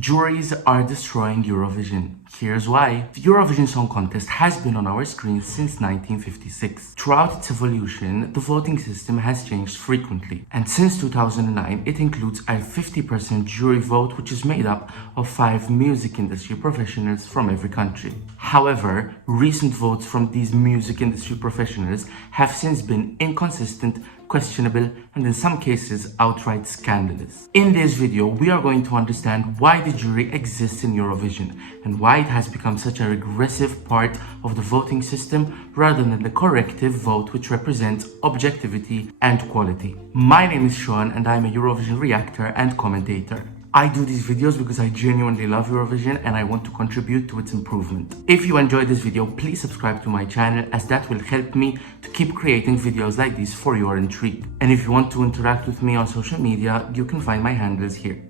Juries are destroying Eurovision. Here's why. The Eurovision Song Contest has been on our screens since 1956. Throughout its evolution, the voting system has changed frequently. And since 2009, it includes a 50% jury vote, which is made up of 5 music industry professionals from every country. However, recent votes from these music industry professionals have since been inconsistent, questionable, and in some cases outright scandalous. In this video, we are going to understand why the jury exists in Eurovision and why it has become such a regressive part of the voting system rather than the corrective vote which represents objectivity and quality. My name is Sean and I am a Eurovision reactor and commentator. I do these videos because I genuinely love Eurovision and I want to contribute to its improvement. If you enjoyed this video, please subscribe to my channel as that will help me to keep creating videos like these for your intrigue. And if you want to interact with me on social media, you can find my handles here.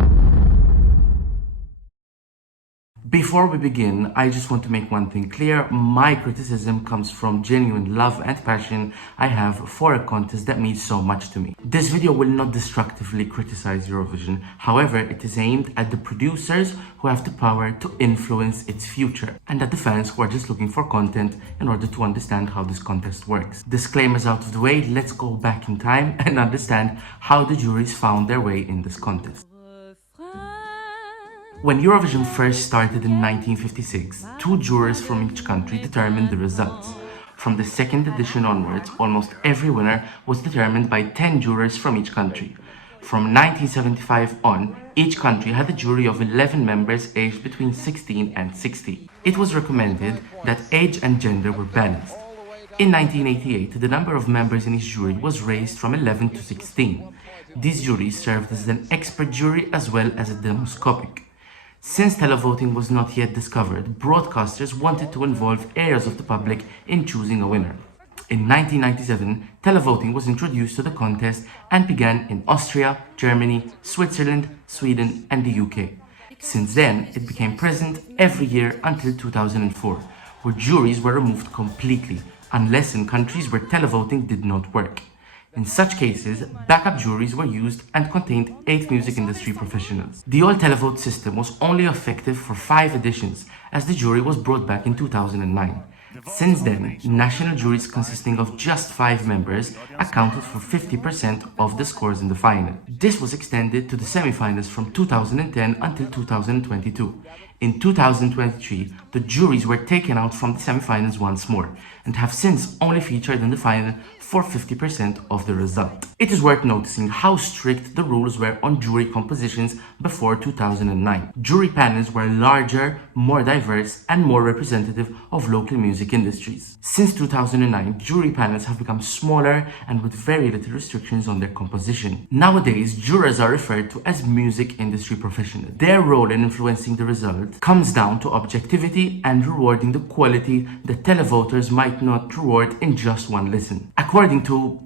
Before we begin, I just want to make one thing clear. My criticism comes from genuine love and passion I have for a contest that means so much to me. This video will not destructively criticize Eurovision. However, it is aimed at the producers who have the power to influence its future and at the fans who are just looking for content in order to understand how this contest works. Disclaimers out of the way, let's go back in time and understand how the juries found their way in this contest. When Eurovision first started in 1956, 2 jurors from each country determined the results. From the second edition onwards, almost every winner was determined by 10 jurors from each country. From 1975 on, each country had a jury of 11 members aged between 16 and 60. It was recommended that age and gender were balanced. In 1988, the number of members in each jury was raised from 11 to 16. These juries served as an expert jury as well as a demoscopic. Since televoting was not yet discovered, broadcasters wanted to involve areas of the public in choosing a winner. In 1997, televoting was introduced to the contest and began in Austria, Germany, Switzerland, Sweden, and the UK. Since then, it became present every year until 2004, where juries were removed completely, unless in countries where televoting did not work. In such cases, backup juries were used and contained 8 music industry professionals. The all televote system was only effective for 5 editions, as the jury was brought back in 2009. Since then, national juries consisting of just 5 members accounted for 50% of the scores in the final. This was extended to the semi-finals from 2010 until 2022. In 2023, the juries were taken out from the semi-finals once more and have since only featured in the final for 50% of the result. It is worth noticing how strict the rules were on jury compositions before 2009. Jury panels were larger, more diverse, and more representative of local music industries. Since 2009, jury panels have become smaller and with very little restrictions on their composition. Nowadays, jurors are referred to as music industry professionals. Their role in influencing the result comes down to objectivity and rewarding the quality that televoters might not reward in just one listen. According to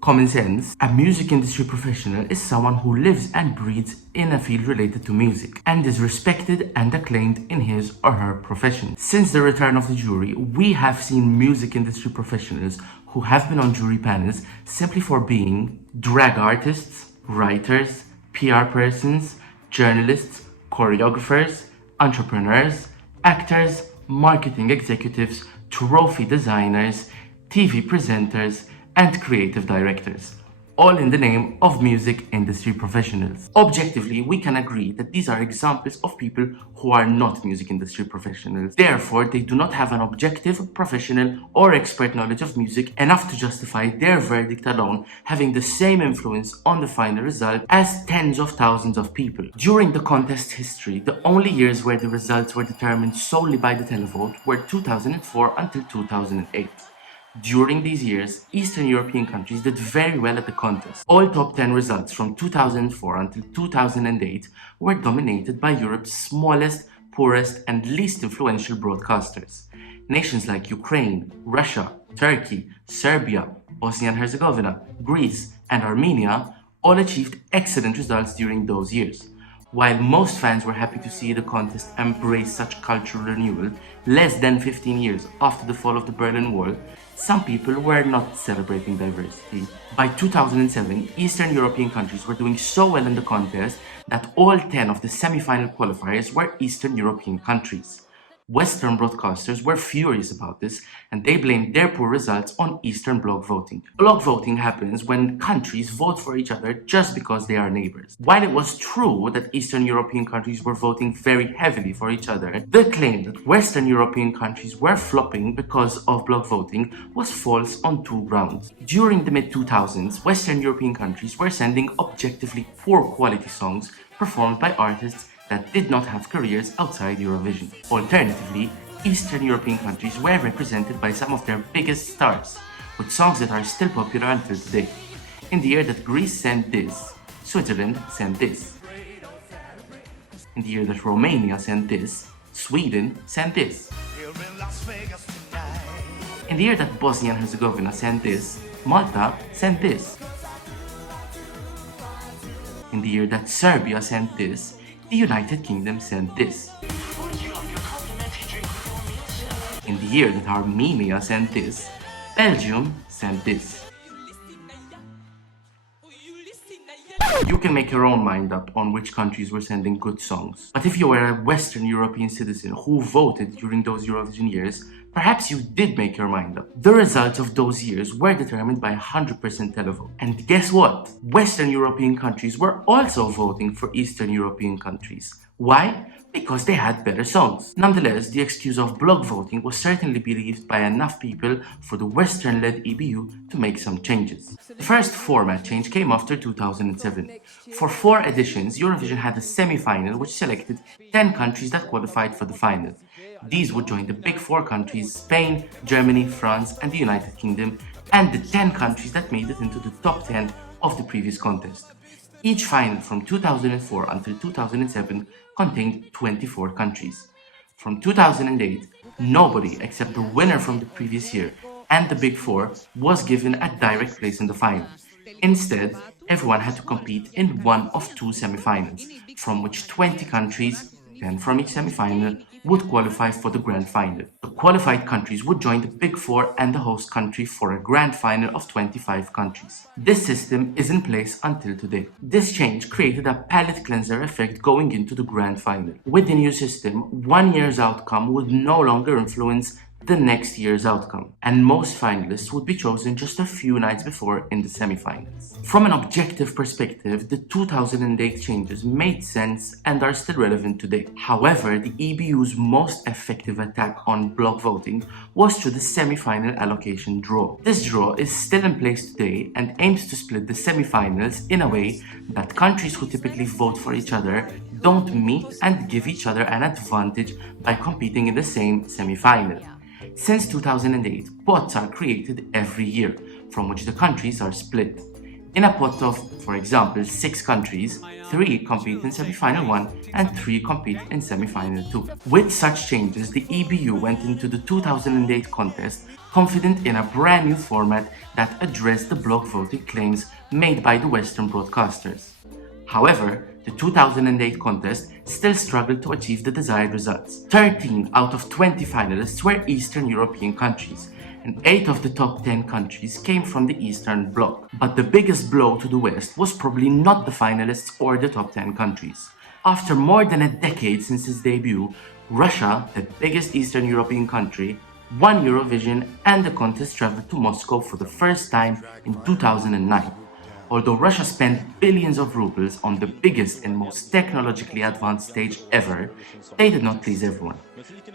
common sense, a music industry professional is someone who lives and breathes in a field related to music and is respected and acclaimed in his or her profession. Since the return of the jury, we have seen music industry professionals who have been on jury panels simply for being drag artists, writers, PR persons, journalists, choreographers, entrepreneurs, actors, marketing executives, trophy designers, TV presenters, and creative directors, all in the name of music industry professionals. Objectively, we can agree that these are examples of people who are not music industry professionals. Therefore, they do not have an objective, professional, or expert knowledge of music enough to justify their verdict alone having the same influence on the final result as tens of thousands of people. During the contest history, the only years where the results were determined solely by the televote were 2004 until 2008. During these years, Eastern European countries did very well at the contest. All top 10 results from 2004 until 2008 were dominated by Europe's smallest, poorest, and least influential broadcasters. Nations like Ukraine, Russia, Turkey, Serbia, Bosnia and Herzegovina, Greece, and Armenia all achieved excellent results during those years. While most fans were happy to see the contest embrace such cultural renewal less than 15 years after the fall of the Berlin Wall, some people were not celebrating diversity. By 2007, Eastern European countries were doing so well in the contest that all 10 of the semi-final qualifiers were Eastern European countries. Western broadcasters were furious about this, and they blamed their poor results on Eastern bloc voting. Bloc voting happens when countries vote for each other just because they are neighbors. While it was true that Eastern European countries were voting very heavily for each other, the claim that Western European countries were flopping because of bloc voting was false on two grounds. During the mid-2000s, Western European countries were sending objectively poor quality songs performed by artists that did not have careers outside Eurovision. Alternatively, Eastern European countries were represented by some of their biggest stars, with songs that are still popular until today. In the year that Greece sent this, Switzerland sent this. In the year that Romania sent this, Sweden sent this. In the year that Bosnia and Herzegovina sent this, Malta sent this. In the year that Serbia sent this, the United Kingdom sent this. In the year that Armenia sent this, Belgium sent this. You can make your own mind up on which countries were sending good songs. But if you were a Western European citizen who voted during those Eurovision years, perhaps you did make your mind up. The results of those years were determined by 100% televote. And guess what? Western European countries were also voting for Eastern European countries. Why? Because they had better songs. Nonetheless, the excuse of bloc voting was certainly believed by enough people for the Western-led EBU to make some changes. The first format change came after 2007. For 4 editions, Eurovision had a semi-final which selected 10 countries that qualified for the final. These would join the big 4 countries, Spain, Germany, France and the United Kingdom, and the 10 countries that made it into the top 10 of the previous contest. Each final from 2004 until 2007 contained 24 countries. From 2008, nobody except the winner from the previous year and the Big 4 was given a direct place in the final. Instead, everyone had to compete in one of 2 semi-finals, from which 20 countries, 10 from each semi-final, would qualify for the grand final. The qualified countries would join the Big 4 and the host country for a grand final of 25 countries. This system is in place until today. This change created a palate cleanser effect going into the grand final. With the new system, one year's outcome would no longer influence the next year's outcome, and most finalists would be chosen just a few nights before in the semi-finals. From an objective perspective, the 2008 changes made sense and are still relevant today. However, the EBU's most effective attack on bloc voting was through the semi-final allocation draw. This draw is still in place today and aims to split the semi-finals in a way that countries who typically vote for each other don't meet and give each other an advantage by competing in the same semi-final. Since 2008, pots are created every year, from which the countries are split. In a pot of, for example, 6 countries, 3 compete in semi-final 1 and 3 compete in semi-final 2. With such changes, the EBU went into the 2008 contest confident in a brand new format that addressed the bloc voting claims made by the Western broadcasters. However, the 2008 contest still struggled to achieve the desired results. 13 out of 20 finalists were Eastern European countries, and 8 of the top 10 countries came from the Eastern Bloc. But the biggest blow to the West was probably not the finalists or the top 10 countries. After more than a decade since its debut, Russia, the biggest Eastern European country, won Eurovision, and the contest traveled to Moscow for the first time in 2009. Although Russia spent billions of rubles on the biggest and most technologically advanced stage ever, they did not please everyone.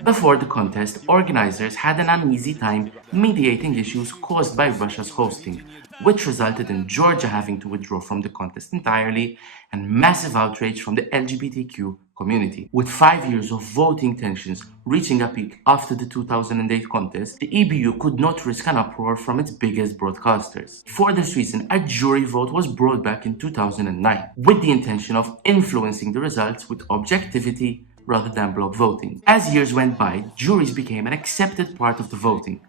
Before the contest, organizers had an uneasy time mediating issues caused by Russia's hosting, which resulted in Georgia having to withdraw from the contest entirely and massive outrage from the LGBTQ community. With 5 years of voting tensions reaching a peak after the 2008 contest, the EBU could not risk an uproar from its biggest broadcasters. For this reason, a jury vote was brought back in 2009, with the intention of influencing the results with objectivity rather than bloc voting. As years went by, juries became an accepted part of the voting.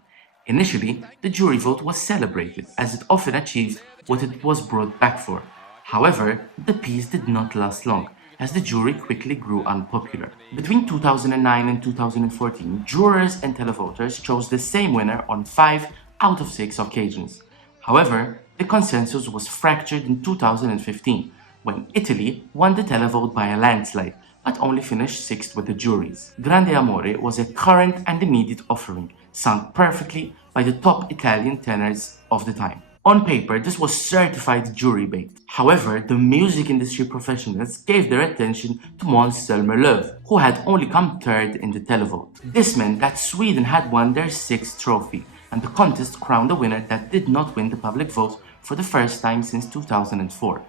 Initially, the jury vote was celebrated, as it often achieved what it was brought back for. However, the peace did not last long, as the jury quickly grew unpopular. Between 2009 and 2014, jurors and televoters chose the same winner on 5 out of 6 occasions. However, the consensus was fractured in 2015, when Italy won the televote by a landslide, but only finished 6th with the juries. Grande Amore was a current and immediate offering, sung perfectly by the top Italian tenors of the time. On paper, this was certified jury bait. However, the music industry professionals gave their attention to Måns Zelmerlöw, who had only come 3rd in the televote. This meant that Sweden had won their 6th trophy, and the contest crowned a winner that did not win the public vote for the first time since 2004.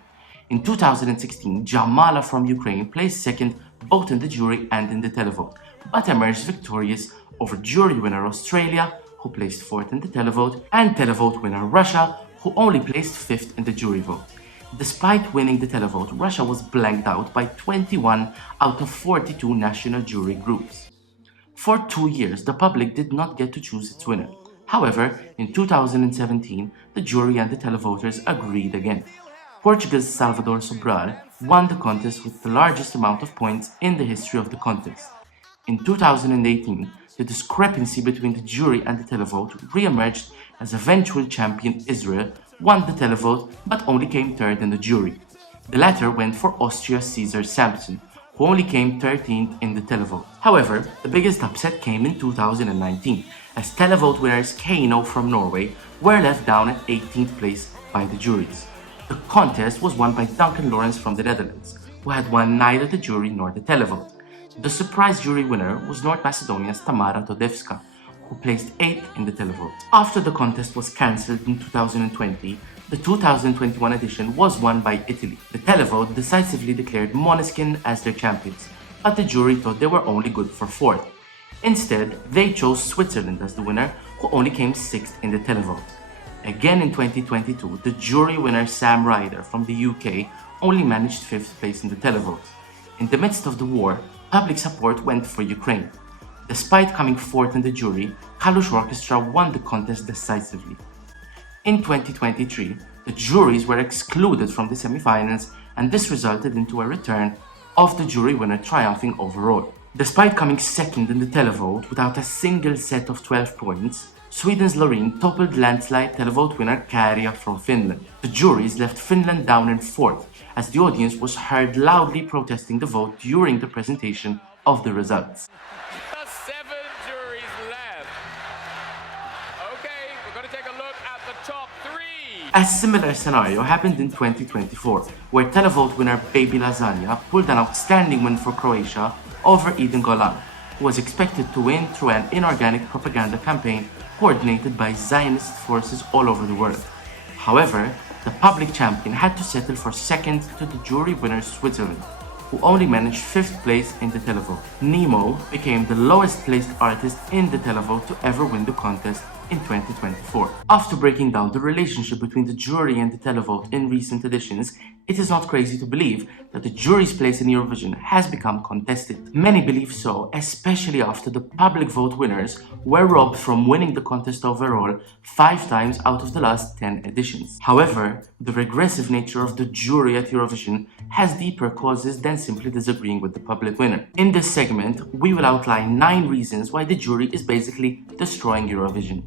In 2016, Jamala from Ukraine placed 2nd both in the jury and in the televote, but emerged victorious over jury winner Australia, who placed 4th in the televote, and televote winner Russia, who only placed 5th in the jury vote. Despite winning the televote, Russia was blanked out by 21 out of 42 national jury groups. For 2 years, the public did not get to choose its winner. However, in 2017, the jury and the televoters agreed again. Portugal's Salvador Sobral won the contest with the largest amount of points in the history of the contest. In 2018, the discrepancy between the jury and the televote re-emerged as eventual champion Israel won the televote but only came 3rd in the jury. The latter went for Austria's Cesar Sampson, who only came 13th in the televote. However, the biggest upset came in 2019, as televote winners Kano from Norway were left down at 18th place by the juries. The contest was won by Duncan Lawrence from the Netherlands, who had won neither the jury nor the televote. The surprise jury winner was North Macedonia's Tamara Todevska, who placed 8th in the televote. After the contest was cancelled in 2020, the 2021 edition was won by Italy. The televote decisively declared Måneskin as their champions, but the jury thought they were only good for 4th. Instead, they chose Switzerland as the winner, who only came 6th in the televote. Again in 2022, the jury winner Sam Ryder from the UK only managed 5th place in the televote. In the midst of the war, public support went for Ukraine. Despite coming 4th in the jury, Kalush Orchestra won the contest decisively. In 2023, the juries were excluded from the semi-finals, and this resulted into a return of the jury winner triumphing overall. Despite coming 2nd in the televote without a single set of 12 points, Sweden's Loreen toppled landslide televote winner Karaija from Finland. The juries left Finland down in 4th, as the audience was heard loudly protesting the vote during the presentation of the results. 7 juries left. Okay, we're going to take a look at the top 3. A similar scenario happened in 2024, where televote winner Baby Lasagna pulled an outstanding win for Croatia over Eden Golan, who was expected to win through an inorganic propaganda campaign coordinated by Zionist forces all over the world. However, the public champion had to settle for 2nd to the jury winner Switzerland, who only managed 5th place in the televote. Nemo became the lowest placed artist in the televote to ever win the contest in 2024. After breaking down the relationship between the jury and the televote in recent editions, it is not crazy to believe that the jury's place in Eurovision has become contested. Many believe so, especially after the public vote winners were robbed from winning the contest overall 5 times out of the last 10 editions. However, the regressive nature of the jury at Eurovision has deeper causes than simply disagreeing with the public winner. In this segment, we will outline 9 reasons why the jury is basically destroying Eurovision.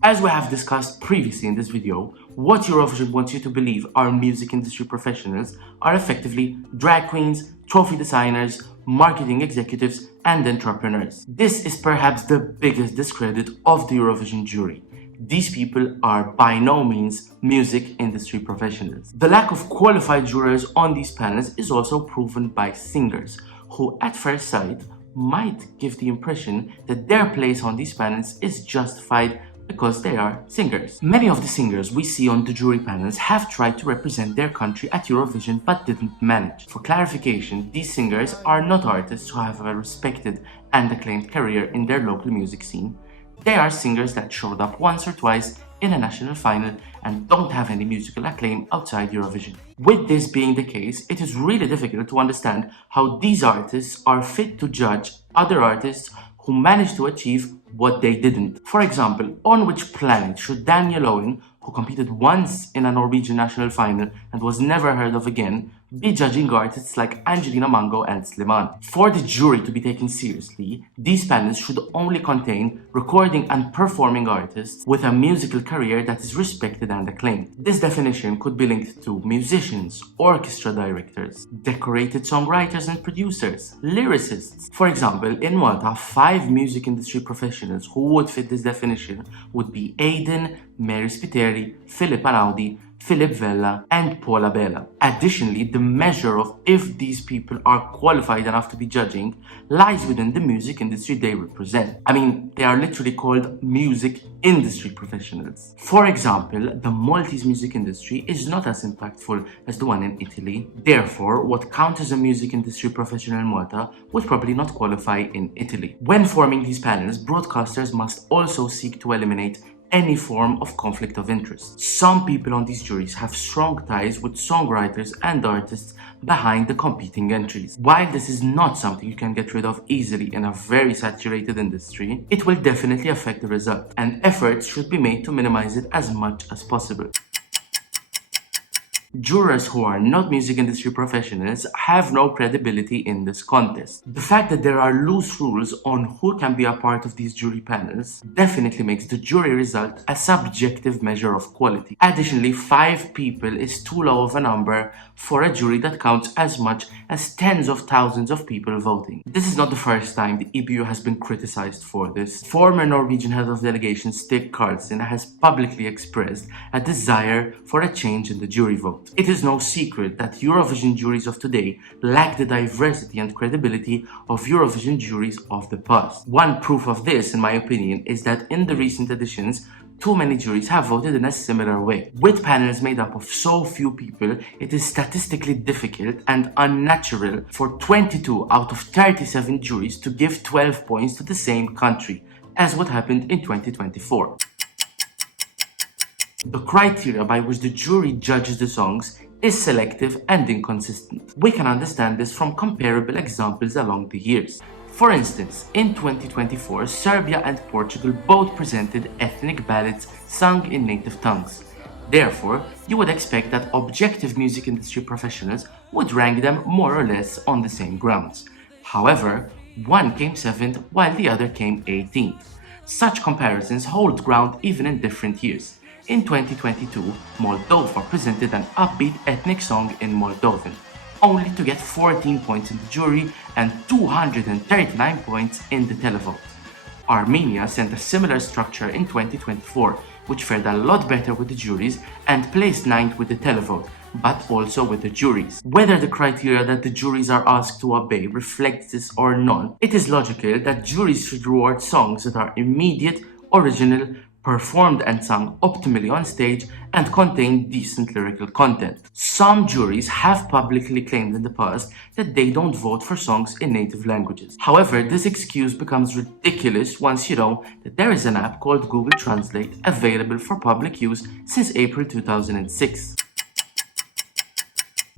As we have discussed previously in this video, what Eurovision wants you to believe our music industry professionals are effectively drag queens, trophy designers, marketing executives, and entrepreneurs. This is perhaps the biggest discredit of the Eurovision jury. These people are by no means music industry professionals. The lack of qualified jurors on these panels is also proven by singers, who at first sight might give the impression that their place on these panels is justified because they are singers. Many of the singers we see on the jury panels have tried to represent their country at Eurovision but didn't manage. For clarification, these singers are not artists who have a respected and acclaimed career in their local music scene. They are singers that showed up once or twice in a national final and don't have any musical acclaim outside Eurovision. With this being the case, it is really difficult to understand how these artists are fit to judge other artists who managed to achieve what they didn't. For example, on which planet should Daniel Owen, who competed once in a Norwegian national final and was never heard of again, be judging artists like Angelina Mango and Slimane. For the jury to be taken seriously, these panels should only contain recording and performing artists with a musical career that is respected and acclaimed. This definition could be linked to musicians, orchestra directors, decorated songwriters and producers, lyricists. For example, in Malta, 5 music industry professionals who would fit this definition would be Aiden, Mary Spiteri, Philip Anaudi, Philip Vella, and Paula Bella. Additionally, the measure of if these people are qualified enough to be judging lies within the music industry they represent. I mean, they are literally called music industry professionals. For example, the Maltese music industry is not as impactful as the one in Italy. Therefore, what counts as a music industry professional in Malta would probably not qualify in Italy. When forming these panels, broadcasters must also seek to eliminate any form of conflict of interest. Some people on these juries have strong ties with songwriters and artists behind the competing entries. While this is not something you can get rid of easily in a very saturated industry, it will definitely affect the result, and efforts should be made to minimize it as much as possible. Jurors who are not music industry professionals have no credibility in this contest. The fact that there are loose rules on who can be a part of these jury panels definitely makes the jury result a subjective measure of quality. Additionally, 5 people is too low of a number for a jury that counts as much as tens of thousands of people voting. This is not the first time the EBU has been criticized for this. Former Norwegian head of delegation Stig Karlsen has publicly expressed a desire for a change in the jury vote. It is no secret that Eurovision juries of today lack the diversity and credibility of Eurovision juries of the past. One proof of this, in my opinion, is that in the recent editions, too many juries have voted in a similar way. With panels made up of so few people, it is statistically difficult and unnatural for 22 out of 37 juries to give 12 points to the same country, as what happened in 2024. The criteria by which the jury judges the songs is selective and inconsistent. We can understand this from comparable examples along the years. For instance, in 2024, Serbia and Portugal both presented ethnic ballads sung in native tongues. Therefore, you would expect that objective music industry professionals would rank them more or less on the same grounds. However, one came 7th while the other came 18th. Such comparisons hold ground even in different years. In 2022, Moldova presented an upbeat ethnic song in Moldovan, only to get 14 points in the jury and 239 points in the televote. Armenia sent a similar structure in 2024, which fared a lot better with the juries and placed 9th with the televote, but also with the juries. Whether the criteria that the juries are asked to obey reflects this or not, it is logical that juries should reward songs that are immediate, original, performed and sung optimally on stage, and contain decent lyrical content. Some juries have publicly claimed in the past that they don't vote for songs in native languages. However, this excuse becomes ridiculous once you know that there is an app called Google Translate available for public use since April 2006.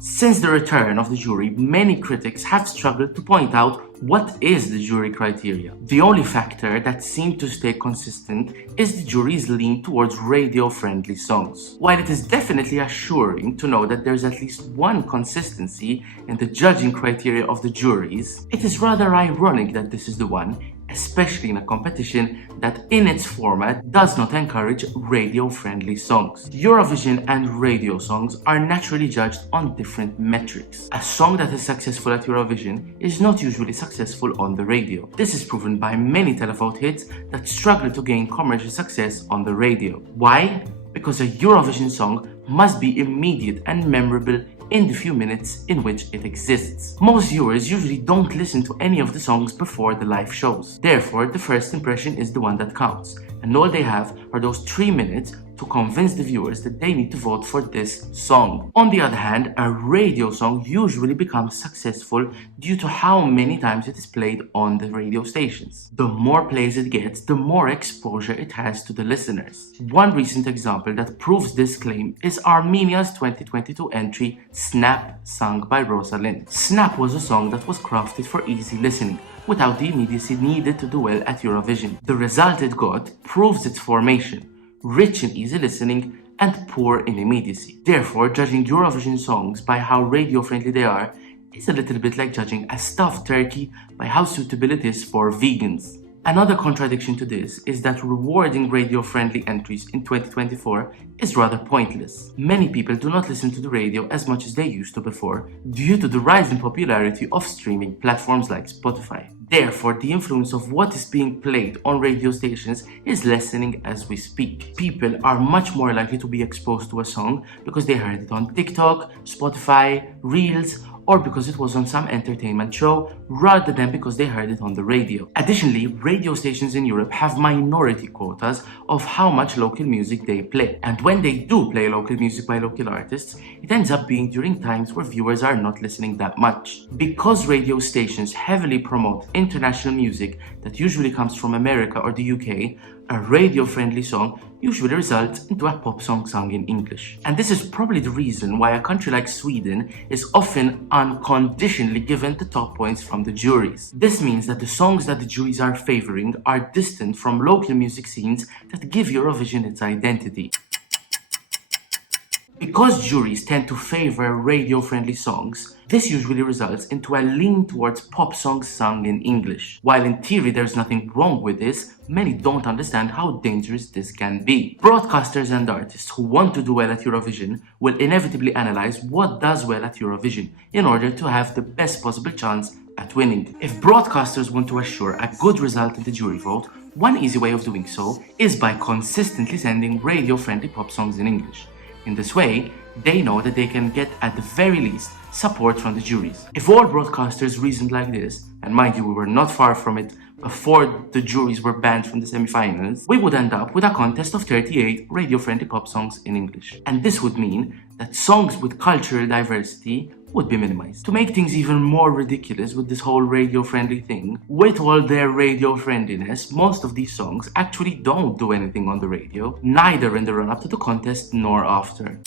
Since the return of the jury, many critics have struggled to point out what is the jury criteria. The only factor that seemed to stay consistent is the jury's lean towards radio-friendly songs. While it is definitely assuring to know that there's at least one consistency in the judging criteria of the juries, it is rather ironic that this is the one, especially in a competition that in its format does not encourage radio-friendly songs. Eurovision and radio songs are naturally judged on different metrics. A song that is successful at Eurovision is not usually successful on the radio. This is proven by many televote hits that struggle to gain commercial success on the radio. Why? Because a Eurovision song must be immediate and memorable in the few minutes in which it exists. Most viewers usually don't listen to any of the songs before the live shows. Therefore, the first impression is the one that counts, and all they have are those 3 minutes to convince the viewers that they need to vote for this song. On the other hand, a radio song usually becomes successful due to how many times it is played on the radio stations. The more plays it gets, the more exposure it has to the listeners. One recent example that proves this claim is Armenia's 2022 entry Snap, sung by Rosalind. Snap was a song that was crafted for easy listening, without the immediacy needed to do well at Eurovision. The result it got proves its formation: rich in easy listening and poor in immediacy. Therefore, judging Eurovision songs by how radio-friendly they are is a little bit like judging a stuffed turkey by how suitable it is for vegans. Another contradiction to this is that rewarding radio-friendly entries in 2024 is rather pointless. Many people do not listen to the radio as much as they used to before due to the rise in popularity of streaming platforms like Spotify. Therefore, the influence of what is being played on radio stations is lessening as we speak. People are much more likely to be exposed to a song because they heard it on TikTok, Spotify, Reels, or because it was on some entertainment show, rather than because they heard it on the radio. Additionally, radio stations in Europe have minority quotas of how much local music they play. And when they do play local music by local artists, it ends up being during times where viewers are not listening that much. Because radio stations heavily promote international music that usually comes from America or the UK, a radio-friendly song usually results into a pop song sung in English. And this is probably the reason why a country like Sweden is often unconditionally given the top points from the juries. This means that the songs that the juries are favoring are distant from local music scenes that give Eurovision its identity. Because juries tend to favor radio-friendly songs, this usually results into a lean towards pop songs sung in English. While in theory there's nothing wrong with this, many don't understand how dangerous this can be. Broadcasters and artists who want to do well at Eurovision will inevitably analyze what does well at Eurovision in order to have the best possible chance at winning. If broadcasters want to assure a good result in the jury vote, one easy way of doing so is by consistently sending radio-friendly pop songs in English. In this way, they know that they can get, at the very least, support from the juries. If all broadcasters reasoned like this, and mind you, we were not far from it before the juries were banned from the semi-finals, we would end up with a contest of 38 radio-friendly pop songs in English. And this would mean that songs with cultural diversity would be minimized. To make things even more ridiculous with this whole radio-friendly thing, with all their radio-friendliness, most of these songs actually don't do anything on the radio, neither in the run-up to the contest nor after.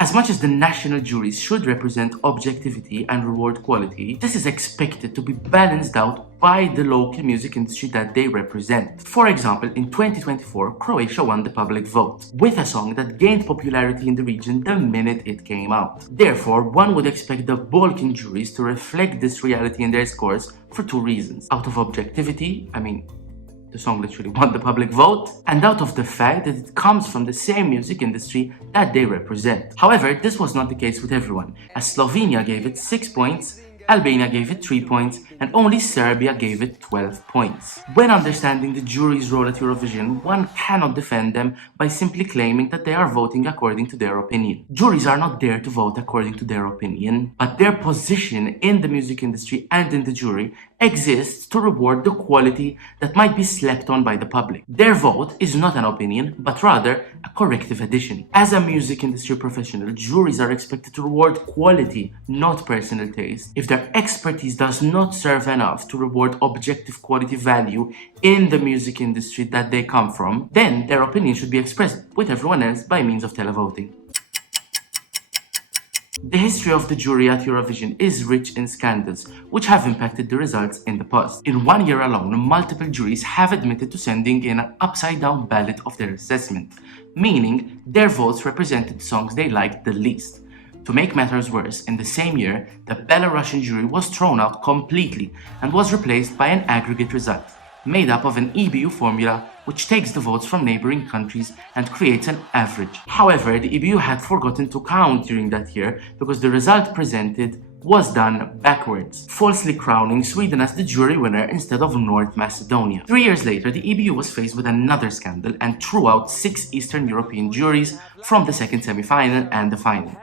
As much as the national juries should represent objectivity and reward quality, this is expected to be balanced out by the local music industry that they represent. For example, in 2024, Croatia won the public vote, with a song that gained popularity in the region the minute it came out. Therefore, one would expect the Balkan juries to reflect this reality in their scores for two reasons. Out of objectivity, the song literally won the public vote, and out of the fact that it comes from the same music industry that they represent. However, this was not the case with everyone, as Slovenia gave it 6 points, Albania gave it 3 points, and only Serbia gave it 12 points. When understanding the jury's role at Eurovision, one cannot defend them by simply claiming that they are voting according to their opinion. Juries are not there to vote according to their opinion, but their position in the music industry and in the jury exists to reward the quality that might be slept on by the public. Their vote is not an opinion, but rather a corrective addition. As a music industry professional, juries are expected to reward quality, not personal taste. If their expertise does not serve enough to reward objective quality value in the music industry that they come from, then their opinion should be expressed with everyone else by means of televoting. The history of the jury at Eurovision is rich in scandals, which have impacted the results in the past. In 1 year alone, multiple juries have admitted to sending in an upside-down ballot of their assessment, meaning their votes represented songs they liked the least. To make matters worse, in the same year, the Belarusian jury was thrown out completely and was replaced by an aggregate result, made up of an EBU formula which takes the votes from neighboring countries and creates an average. However, the EBU had forgotten to count during that year because the result presented was done backwards, falsely crowning Sweden as the jury winner instead of North Macedonia. 3 years later, the EBU was faced with another scandal and threw out 6 Eastern European juries from the second semi-final and the final.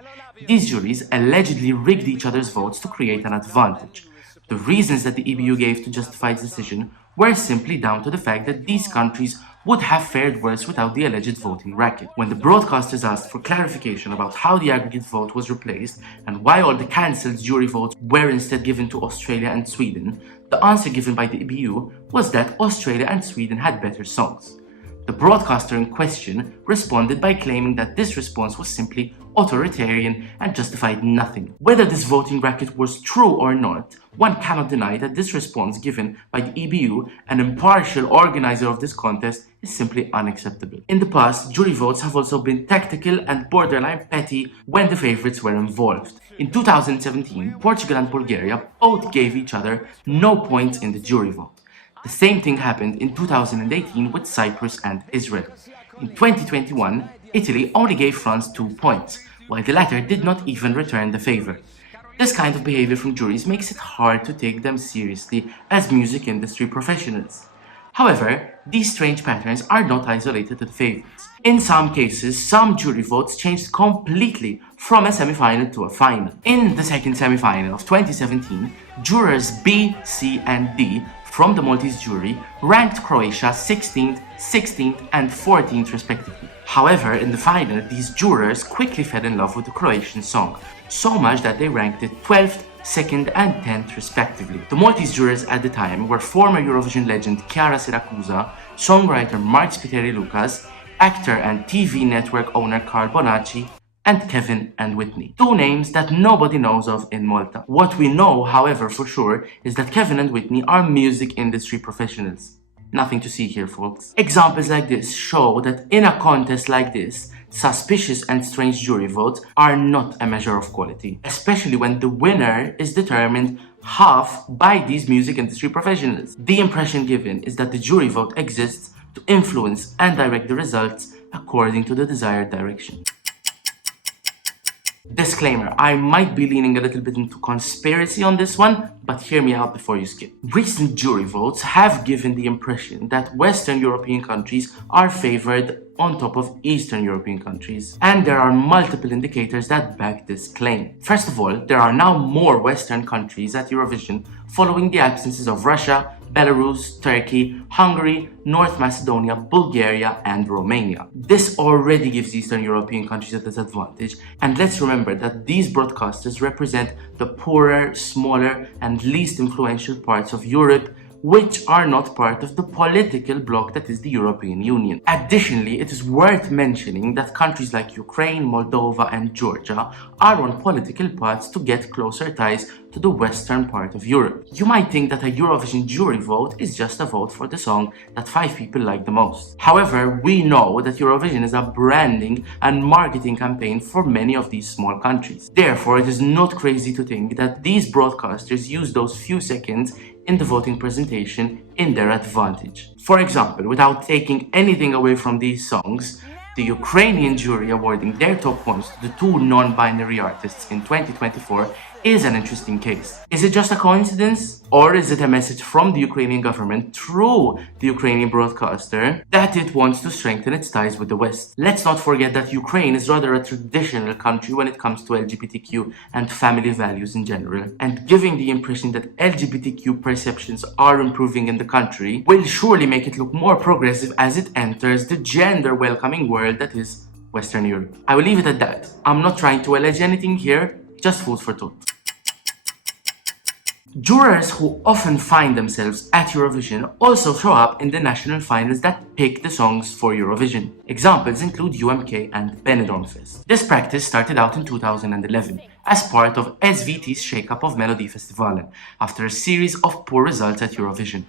These juries allegedly rigged each other's votes to create an advantage. The reasons that the EBU gave to justify its decision were simply down to the fact that these countries would have fared worse without the alleged voting racket. When the broadcasters asked for clarification about how the aggregate vote was replaced and why all the cancelled jury votes were instead given to Australia and Sweden, the answer given by the EBU was that Australia and Sweden had better songs. The broadcaster in question responded by claiming that this response was simply authoritarian and justified nothing. Whether this voting racket was true or not, one cannot deny that this response given by the EBU, an impartial organizer of this contest, is simply unacceptable. In the past, jury votes have also been tactical and borderline petty when the favorites were involved. In 2017, Portugal and Bulgaria both gave each other no points in the jury vote. The same thing happened in 2018 with Cyprus and Israel. In 2021, Italy only gave France 2 points, while the latter did not even return the favor. This kind of behavior from juries makes it hard to take them seriously as music industry professionals. However, these strange patterns are not isolated to the favorites. In some cases, some jury votes changed completely from a semi-final to a final. In the second semi-final of 2017, jurors B, C and D from the Maltese jury ranked Croatia 16th, 16th and 14th respectively. However, in the final, these jurors quickly fell in love with the Croatian song, so much that they ranked it 12th, 2nd and 10th respectively. The Maltese jurors at the time were former Eurovision legend Chiara Siracusa, songwriter Mark Spiteri Lucas, actor and TV network owner Carl Bonacci, and Kevin and Whitney. 2 names that nobody knows of in Malta. What we know, however, for sure, is that Kevin and Whitney are music industry professionals. Nothing to see here, folks. Examples like this show that in a contest like this, suspicious and strange jury votes are not a measure of quality, especially when the winner is determined half by these music industry professionals. The impression given is that the jury vote exists to influence and direct the results according to the desired direction. Disclaimer, I might be leaning a little bit into conspiracy on this one, but hear me out before you skip. Recent jury votes have given the impression that Western European countries are favored on top of Eastern European countries, and there are multiple indicators that back this claim. First of all, there are now more Western countries at Eurovision following the absences of Russia, Belarus, Turkey, Hungary, North Macedonia, Bulgaria and Romania. This already gives Eastern European countries a disadvantage, and let's remember that these broadcasters represent the poorer, smaller and least influential parts of Europe, which are not part of the political bloc that is the European Union. Additionally, it is worth mentioning that countries like Ukraine, Moldova and Georgia are on political paths to get closer ties to the western part of Europe. You might think that a Eurovision jury vote is just a vote for the song that 5 people like the most. However, we know that Eurovision is a branding and marketing campaign for many of these small countries. Therefore, it is not crazy to think that these broadcasters use those few seconds in the voting presentation in their advantage. For example, without taking anything away from these songs, the Ukrainian jury awarding their top points to the 2 non-binary artists in 2024 is an interesting case. Is it just a coincidence? Or is it a message from the Ukrainian government through the Ukrainian broadcaster that it wants to strengthen its ties with the West? Let's not forget that Ukraine is rather a traditional country when it comes to LGBTQ and family values in general, and giving the impression that LGBTQ perceptions are improving in the country will surely make it look more progressive as it enters the gender-welcoming world that is Western Europe. I will leave it at that. I'm not trying to allege anything here, just food for thought. Jurors who often find themselves at Eurovision also show up in the national finals that pick the songs for Eurovision. Examples include UMK and Benidorm Fest. This practice started out in 2011 as part of SVT's shake-up of Melodifestivalen after a series of poor results at Eurovision.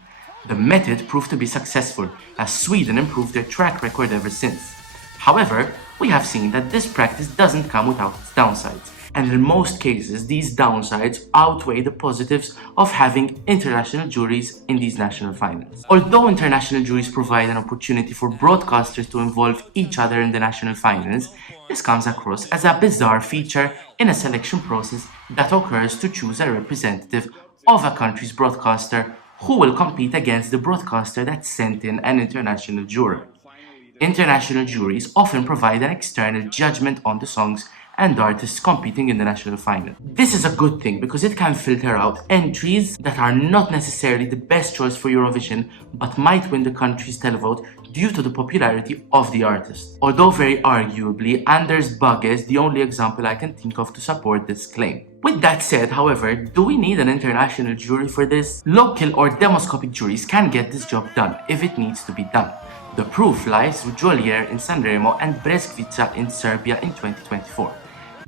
The method proved to be successful as Sweden improved their track record ever since. However, we have seen that this practice doesn't come without its downsides. And in most cases, these downsides outweigh the positives of having international juries in these national finals. Although international juries provide an opportunity for broadcasters to involve each other in the national finals, this comes across as a bizarre feature in a selection process that occurs to choose a representative of a country's broadcaster who will compete against the broadcaster that sent in an international juror. International juries often provide an external judgment on the songs and artists competing in the national final. This is a good thing because it can filter out entries that are not necessarily the best choice for Eurovision but might win the country's televote due to the popularity of the artist. Although very arguably, Anders Bagge is the only example I can think of to support this claim. With that said, however, do we need an international jury for this? Local or demoscopic juries can get this job done if it needs to be done. The proof lies with Juries in Sanremo and Preselection in Serbia in 2024.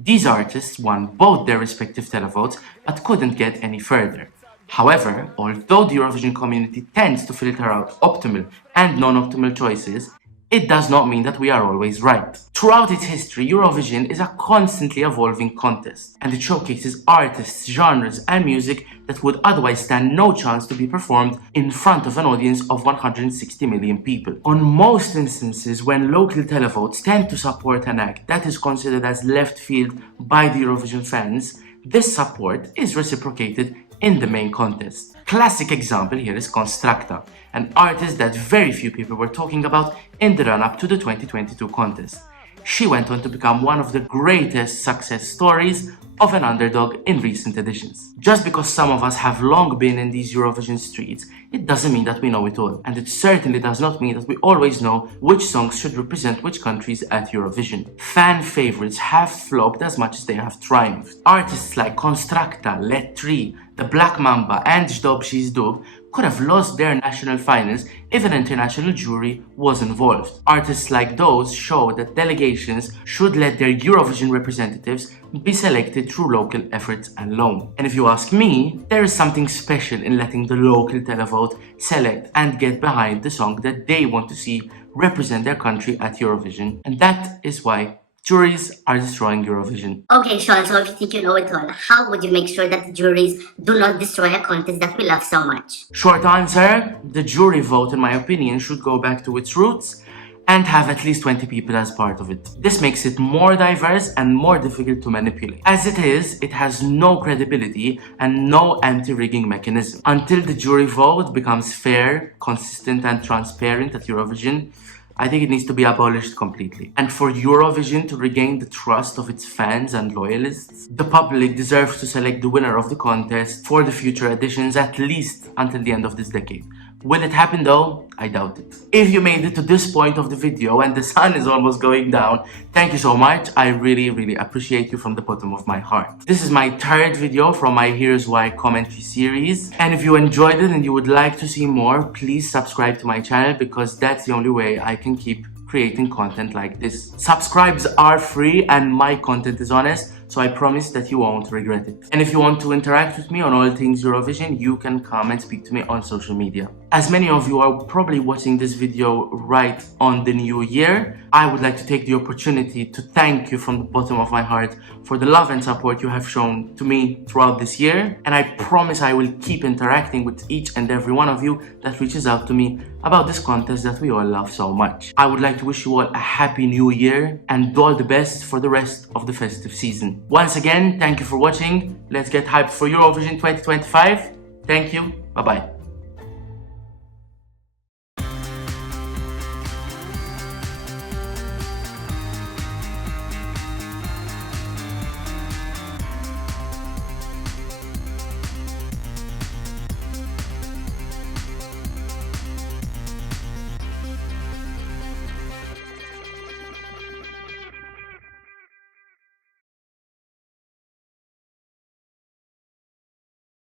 These artists won both their respective televotes but couldn't get any further. However, although the Eurovision community tends to filter out optimal and non-optimal choices, it does not mean that we are always right. Throughout its history, Eurovision is a constantly evolving contest, and it showcases artists, genres, and music that would otherwise stand no chance to be performed in front of an audience of 160 million people. On most instances, when local televotes tend to support an act that is considered as left field by the Eurovision fans, this support is reciprocated in the main contest. Classic example here is Constracta, an artist that very few people were talking about in the run-up to the 2022 contest. She went on to become one of the greatest success stories of an underdog in recent editions. Just because some of us have long been in these Eurovision streets, it doesn't mean that we know it all. And it certainly does not mean that we always know which songs should represent which countries at Eurovision. Fan favorites have flopped as much as they have triumphed. Artists like Constracta, Let3, The Black Mamba and Jdob She's Dub could have lost their national finals if an international jury was involved. Artists like those show that delegations should let their Eurovision representatives be selected through local efforts alone. And if you ask me, there is something special in letting the local televote select and get behind the song that they want to see represent their country at Eurovision. And that is why juries are destroying Eurovision. Okay, Sean, so if you think you know it all, how would you make sure that the juries do not destroy a contest that we love so much? Short answer, the jury vote, in my opinion, should go back to its roots and have at least 20 people as part of it. This makes it more diverse and more difficult to manipulate. As it is, it has no credibility and no anti-rigging mechanism. Until the jury vote becomes fair, consistent and transparent at Eurovision, I think it needs to be abolished completely. And for Eurovision to regain the trust of its fans and loyalists, the public deserves to select the winner of the contest for the future editions, at least until the end of this decade. Will it happen though? I doubt it. If you made it to this point of the video and the sun is almost going down, thank you so much. I really appreciate you from the bottom of my heart. This is my third video from my Here's Why commentary series. And if you enjoyed it and you would like to see more, please subscribe to my channel, because that's the only way I can keep creating content like this. Subscribes are free and my content is honest, so I promise that you won't regret it. And if you want to interact with me on all things Eurovision, you can come and speak to me on social media. As many of you are probably watching this video right on the new year, I would like to take the opportunity to thank you from the bottom of my heart for the love and support you have shown to me throughout this year. And I promise I will keep interacting with each and every one of you that reaches out to me about this contest that we all love so much. I would like to wish you all a happy new year and all the best for the rest of the festive season. Once again, thank you for watching. Let's get hyped for Eurovision 2025. Thank you. Bye-bye.